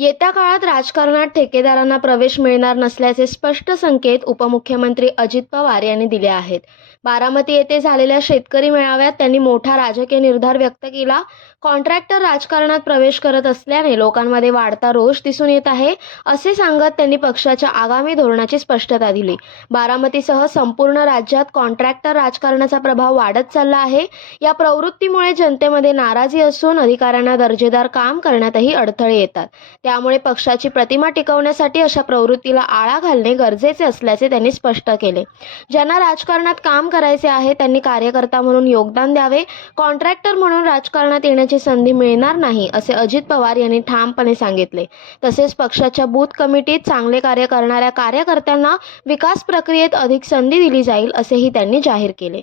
येत्या काळात राजकारणात ठेकेदारांना प्रवेश मिळणार नसल्याचे स्पष्ट संकेत उपमुख्यमंत्री अजित पवार यांनी दिले आहेत. बारामती येथे झालेल्या शेतकरी मेळाव्यात त्यांनी मोठा राजकीय निर्धार व्यक्त केला. कॉन्ट्रॅक्टर राजकारणात प्रवेश करत असल्याने लोकांमध्ये वाढता रोष दिसून येत आहे असे सांगत त्यांनी पक्षाच्या आगामी धोरणाची स्पष्टता दिली. बारामतीसह संपूर्ण राज्यात कॉन्ट्रॅक्टर राजकारणाचा प्रभाव वाढत चालला आहे. या प्रवृत्तीमुळे जनतेमध्ये नाराजी असून अधिकाऱ्यांना दर्जेदार काम करण्यातही अडथळे येतात. त्यामुळे पक्षाची प्रतिमा टिकवण्यासाठी अशा प्रवृत्तीला आळा घालणे गरजेचे असल्याचे त्यांनी स्पष्ट केले. ज्यांना राजकारणात काम करायचे आहे त्यांनी कार्यकर्ता म्हणून योगदान द्यावे कॉन्ट्रॅक्टर म्हणून राजकारणात येण्याची संधी मिळणार नाही असे अजित पवार यांनी ठामपणे सांगितले. तसेच पक्षाच्या बूथ कमिटीत चांगले कार्य करणाऱ्या कार्यकर्त्यांना विकास प्रक्रियेत अधिक संधी दिली जाईल असेही त्यांनी जाहीर केले.